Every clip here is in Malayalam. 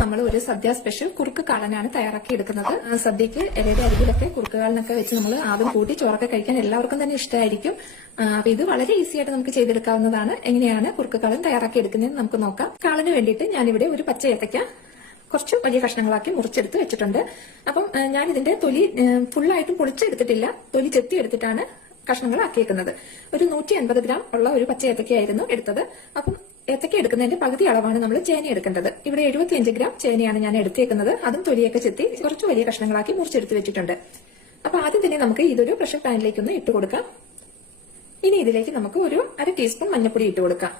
നമ്മൾ ഒരു സദ്യ സ്പെഷ്യൽ കുറുക്ക് കാളനാണ് തയ്യാറാക്കി എടുക്കുന്നത്. സദ്യക്ക് ഇലയുടെ അരികിലൊക്കെ കുറുക്ക് കാളനൊക്കെ വെച്ച് നമ്മൾ ആദ്യം കൂട്ടി ചോറൊക്കെ കഴിക്കാൻ എല്ലാവർക്കും തന്നെ ഇഷ്ടമായിരിക്കും. അപ്പൊ ഇത് വളരെ ഈസി ആയിട്ട് നമുക്ക് ചെയ്തെടുക്കാവുന്നതാണ്. എങ്ങനെയാണ് കുറുക്ക് കാളൻ തയ്യാറാക്കി എടുക്കുന്നതെന്ന് നമുക്ക് നോക്കാം. കാളന് വേണ്ടിയിട്ട് ഞാനിവിടെ ഒരു പച്ച ഏത്തയ്ക്ക കുറച്ച് വലിയ കഷ്ണങ്ങളാക്കി മുറിച്ചെടുത്ത് വെച്ചിട്ടുണ്ട്. അപ്പം ഞാൻ ഇതിന്റെ തൊലി ഫുള്ളായിട്ടും പൊളിച്ചെടുത്തിട്ടില്ല, തൊലി ചെത്തി എടുത്തിട്ടാണ് കഷ്ണങ്ങൾ ആക്കിയേക്കുന്നത്. ഒരു 150 ഗ്രാം ഉള്ള ഒരു പച്ച ഏത്തക്കയായിരുന്നു എടുത്തത്. അപ്പം ഏത്തക്ക എടുക്കുന്നതിന്റെ പകുതി അളവാണ് നമ്മൾ ചേന എടുക്കേണ്ടത്. ഇവിടെ 75 ഗ്രാം ചേനയാണ് ഞാൻ എടുത്തേക്കുന്നത്. അതും തൊലിയൊക്കെ ചെത്തി കുറച്ച് വലിയ കഷ്ണങ്ങളാക്കി മുറിച്ചെടുത്ത് വെച്ചിട്ടുണ്ട്. അപ്പൊ ആദ്യം തന്നെ നമുക്ക് ഇതൊരു പ്രഷർ പാനിലേക്ക് ഒന്ന് ഇട്ട് കൊടുക്കാം. ഇനി ഇതിലേക്ക് നമുക്ക് ഒരു 1/2 ടീസ്പൂൺ മഞ്ഞൾപ്പൊടി ഇട്ട് കൊടുക്കാം.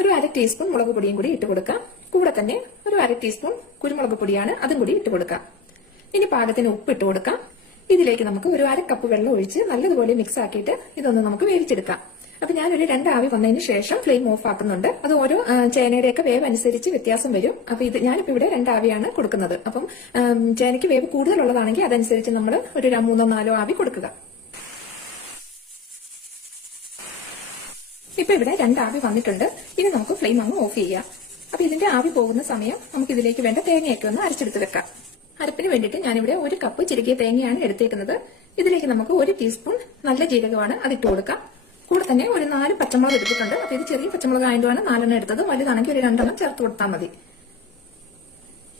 ഒരു 1/2 ടീസ്പൂൺ മുളക് പൊടിയും കൂടി ഇട്ട് കൊടുക്കാം. കൂടെ തന്നെ ഒരു 1/2 ടീസ്പൂൺ കുരുമുളക് പൊടിയാണ്, അതും കൂടി ഇട്ട് കൊടുക്കാം. ഇനി പാകത്തിന് ഉപ്പ് ഇട്ട് കൊടുക്കാം. ഇതിലേക്ക് നമുക്ക് ഒരു 1/2 കപ്പ് വെള്ളം ഒഴിച്ച് നല്ലതുപോലെ മിക്സ് ആക്കിയിട്ട് ഇതൊന്ന് നമുക്ക് വേവിച്ചെടുക്കാം. അപ്പൊ ഞാനൊരു 2 ആവി വന്നതിന് ശേഷം ഫ്ലെയിം ഓഫ് ആക്കുന്നുണ്ട്. അത് ഓരോ ചേനയുടെയൊക്കെ വേവ് അനുസരിച്ച് വ്യത്യാസം വരും. അപ്പൊ ഞാനിപ്പോ ഇവിടെ 2 ആവിയാണ് കൊടുക്കുന്നത്. അപ്പം ചേനയ്ക്ക് വേവ് കൂടുതലുള്ളതാണെങ്കിൽ അതനുസരിച്ച് നമ്മൾ ഒരു 3-4 ആവി കൊടുക്കുക. ഇപ്പൊ ഇവിടെ 2 ആവി വന്നിട്ടുണ്ട്. ഇനി നമുക്ക് ഫ്ലെയിം അങ്ങ് ഓഫ് ചെയ്യാം. അപ്പൊ ഇതിന്റെ ആവി പോകുന്ന സമയം നമുക്ക് ഇതിലേക്ക് വേണ്ട തേങ്ങയൊക്കെ ഒന്ന് അരച്ചെടുത്ത് വെക്കാം. അരപ്പിന് വേണ്ടിയിട്ട് ഞാനിവിടെ 1 കപ്പ് ചിരകിയ തേങ്ങയാണ് എടുത്തേക്കുന്നത്. ഇതിലേക്ക് നമുക്ക് 1 ടീസ്പൂൺ നല്ല ജീരകമാണ് അതിട്ട് കൊടുക്കാം. കൂടെ തന്നെ ഒരു 4 പച്ചമുളക് എടുത്തിട്ടുണ്ട്. അപ്പൊ ഇത് ചെറിയ പച്ചമുളക് ആയതുകൊണ്ടാണ് 4 എടുത്തത്. വലുതാണെങ്കിൽ ഒരു 2 ചേർത്ത് കൊടുത്താൽ മതി.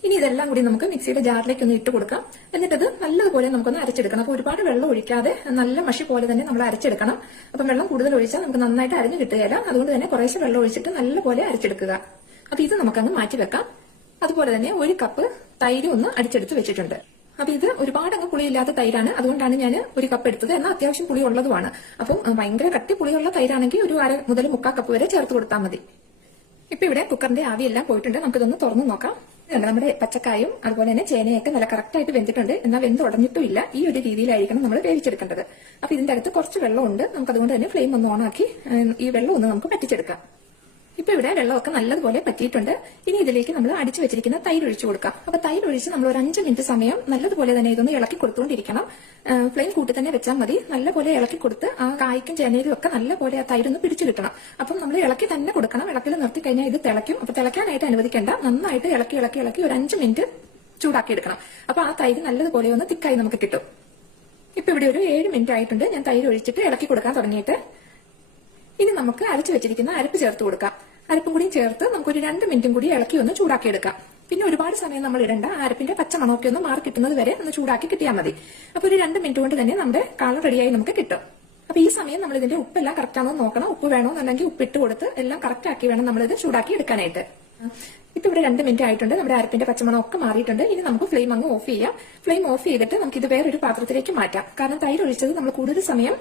ഇനി ഇതെല്ലാം കൂടി നമുക്ക് മിക്സിയുടെ ജാറിലേക്ക് ഒന്ന് ഇട്ട് കൊടുക്കാം. എന്നിട്ടത് നല്ലതുപോലെ നമുക്കൊന്ന് അരച്ചെടുക്കണം. അപ്പൊ ഒരുപാട് വെള്ളം ഒഴിക്കാതെ നല്ല മഷി പോലെ തന്നെ നമ്മൾ അരച്ചെടുക്കണം. അപ്പം വെള്ളം കൂടുതൽ ഒഴിച്ചാൽ നമുക്ക് നന്നായിട്ട് അരഞ്ഞു കിട്ടുകയില്ല. അതുകൊണ്ട് തന്നെ കുറേശ്ശെ വെള്ളം ഒഴിച്ചിട്ട് നല്ലപോലെ അരച്ചെടുക്കുക. അപ്പൊ ഇത് നമുക്കങ്ങ് മാറ്റി വെക്കാം. അതുപോലെ തന്നെ 1 കപ്പ് തൈര് ഒന്ന് അടിച്ചെടുത്ത് വെച്ചിട്ടുണ്ട്. അപ്പൊ ഇത് ഒരുപാട് അങ്ങ് പുളിയില്ലാത്ത തൈരാണ്, അതുകൊണ്ടാണ് ഞാൻ 1 കപ്പ് എടുത്തത്. എന്നാൽ അത്യാവശ്യം പുളി ഉള്ളതുമാണ്. അപ്പം ഭയങ്കര കട്ടി പുളിയുള്ള തൈരാണെങ്കിൽ ഒരു 1/2 മുതൽ 3/4 കപ്പ് വരെ ചേർത്ത് കൊടുത്താൽ മതി. ഇപ്പൊ ഇവിടെ കുക്കറിന്റെ ആവിയെല്ലാം പോയിട്ടുണ്ട്. നമുക്കിതൊന്ന് തുറന്നു നോക്കാം. നമ്മുടെ പച്ചക്കായും അതുപോലെ തന്നെ ചേനയൊക്കെ നല്ല കറക്റ്റ് ആയിട്ട് വെന്തിട്ടുണ്ട്. എന്നാൽ വെന്ത് ഉടഞ്ഞിട്ടും ഇല്ല. ഈ ഒരു രീതിയിലായിരിക്കണം നമ്മൾ വേവിച്ചെടുക്കേണ്ടത്. അപ്പൊ ഇതിന്റെ അകത്ത് കുറച്ച് വെള്ളമുണ്ട്. നമുക്ക് അതുകൊണ്ട് തന്നെ ഫ്ലെയിം ഒന്ന് ഓണാക്കി ഈ വെള്ളം ഒന്ന് നമുക്ക് പറ്റിച്ചെടുക്കാം. ഇപ്പൊ ഇവിടെ വെള്ളമൊക്കെ നല്ലതുപോലെ പറ്റിയിട്ടുണ്ട്. ഇനി ഇതിലേക്ക് നമ്മൾ അടിച്ചു വെച്ചിരിക്കുന്ന തൈര് ഒഴിച്ചു കൊടുക്കാം. അപ്പൊ തൈര് ഒഴിച്ച് നമ്മൾ ഒരു 5 മിനിറ്റ് സമയം നല്ലതുപോലെ തന്നെ ഇതൊന്ന് ഇളക്കി കൊടുത്തുകൊണ്ടിരിക്കണം. ഫ്ലെയിം കൂട്ടി തന്നെ വെച്ചാൽ മതി. നല്ലപോലെ ഇളക്കി കൊടുത്ത് ആ കായ്ക്കും ചേനയിലും ഒക്കെ നല്ലപോലെ ആ തൈരൊന്ന് പിടിച്ചു കിട്ടണം. അപ്പം നമ്മൾ ഇളക്കി തന്നെ കൊടുക്കണം. ഇളക്കിൽ നിർത്തി കഴിഞ്ഞാൽ ഇത് തിളയ്ക്കും. അപ്പൊ തിളയ്ക്കാനായിട്ട് അനുവദിക്കേണ്ട. നന്നായിട്ട് ഇളക്കി ഇളക്കി ഇളക്കി ഒരു 5 മിനിറ്റ് ചൂടാക്കി എടുക്കണം. അപ്പൊ ആ തൈര് നല്ലതുപോലെ ഒന്ന് തിക്കായി നമുക്ക് കിട്ടും. ഇപ്പൊ ഇവിടെ ഒരു 7 മിനിറ്റ് ആയിട്ടുണ്ട് ഞാൻ തൈര് ഒഴിച്ചിട്ട് ഇളക്കി കൊടുക്കാൻ തുടങ്ങിയിട്ട്. ഇനി നമുക്ക് അരച്ചു വെച്ചിരിക്കുന്ന അരപ്പ് ചേർത്ത് കൊടുക്കാം. അരപ്പും കൂടി ചേർത്ത് നമുക്കൊരു 2 മിനിറ്റും കൂടി ഇളക്കി ഒന്ന് ചൂടാക്കി എടുക്കാം. പിന്നെ ഒരുപാട് സമയം നമ്മൾ ഇടണ്ട. അരപ്പിന്റെ പച്ചമണമൊക്കെ ഒന്ന് മാറി കിട്ടുന്നത് വരെ ഒന്ന് ചൂടാക്കി കിട്ടിയാൽ മതി. അപ്പൊ ഒരു 2 മിനിറ്റ് കൊണ്ട് തന്നെ നമ്മുടെ കാളൻ റെഡിയായി നമുക്ക് കിട്ടും. അപ്പൊ ഈ സമയം നമ്മൾ ഇതിന്റെ ഉപ്പെല്ലാം കറക്റ്റ് ആണെന്ന് നോക്കണം. ഉപ്പ് വേണമെന്നുണ്ടെങ്കിൽ ഉപ്പിട്ട് കൊടുത്ത് എല്ലാം കറക്റ്റ് ആക്കി വേണം നമ്മളിത് ചൂടാക്കി എടുക്കാനായിട്ട്. ഇപ്പൊ ഇവിടെ 2 മിനിറ്റ് ആയിട്ടുണ്ട്. നമ്മുടെ അരപ്പിന്റെ പച്ചമണം ഒക്കെ മാറിയിട്ടുണ്ട്. ഇനി നമുക്ക് ഫ്ലെയിം അങ്ങ് ഓഫ് ചെയ്യാം. ഫ്ലെയിം ഓഫ് ചെയ്തിട്ട് നമുക്ക് ഇത് വേറൊരു പാത്രത്തിലേക്ക് മാറ്റാം. കാരണം തൈര് ഒഴിച്ചത് നമ്മൾ കൂടുതൽ സമയം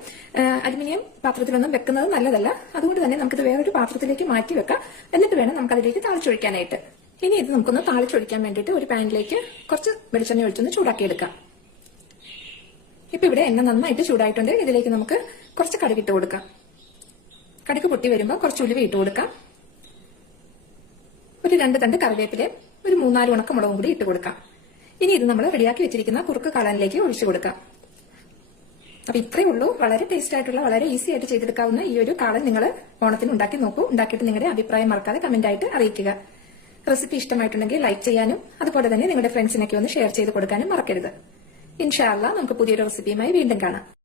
അലുമിനിയം പാത്രത്തിലൊന്നും വെക്കുന്നത് നല്ലതല്ല. അതുകൊണ്ട് തന്നെ നമുക്കിത് വേറൊരു പാത്രത്തിലേക്ക് മാറ്റി വെക്കാം. എന്നിട്ട് വേണം നമുക്ക് അതിലേക്ക് താളിച്ചൊഴിക്കാനായിട്ട്. ഇനി ഇത് നമുക്കൊന്ന് താളിച്ചൊഴിക്കാൻ വേണ്ടിയിട്ട് ഒരു പാനിലേക്ക് കുറച്ച് വെളിച്ചെണ്ണ ഒഴിച്ചൊന്ന് ചൂടാക്കിയെടുക്കാം. ഇപ്പൊ ഇവിടെ എണ്ണ നന്നായിട്ട് ചൂടായിട്ടുണ്ട്. ഇതിലേക്ക് നമുക്ക് കുറച്ച് കടുക് ഇട്ട് കൊടുക്കാം. കടുക് പൊട്ടി വരുമ്പോൾ കുറച്ച് ഉലുവ ഇട്ട് കൊടുക്കാം. ഒരു 2 തണ്ട് കറിവേപ്പില, ഒരു 3-4 ഉണക്കമുളകും കൂടി ഇട്ട് കൊടുക്കാം. ഇനി ഇത് നമ്മൾ റെഡിയാക്കി വെച്ചിരിക്കുന്ന കുറുക്ക് കാളനിലേക്ക് ഒഴിച്ചു കൊടുക്കാം. അപ്പൊ ഇത്രയേ ഉള്ളൂ. വളരെ ടേസ്റ്റ് ആയിട്ടുള്ള, വളരെ ഈസി ആയിട്ട് ചെയ്തെടുക്കാവുന്ന ഈ ഒരു കാളൻ നിങ്ങൾ ഓണത്തിന് ഉണ്ടാക്കി നോക്കൂ. ഉണ്ടാക്കിയിട്ട് നിങ്ങളുടെ അഭിപ്രായം മറക്കാതെ കമന്റ് ആയിട്ട് അറിയിക്കുക. റെസിപ്പി ഇഷ്ടമായിട്ടുണ്ടെങ്കിൽ ലൈക്ക് ചെയ്യാനും അതുപോലെ തന്നെ നിങ്ങളുടെ ഫ്രണ്ട്സിനൊക്കെ ഒന്ന് ഷെയർ ചെയ്ത് കൊടുക്കാനും മറക്കരുത്. ഇൻഷാ അല്ലാഹ് നമുക്ക് പുതിയൊരു റെസിപ്പിയുമായി വീണ്ടും കാണാം.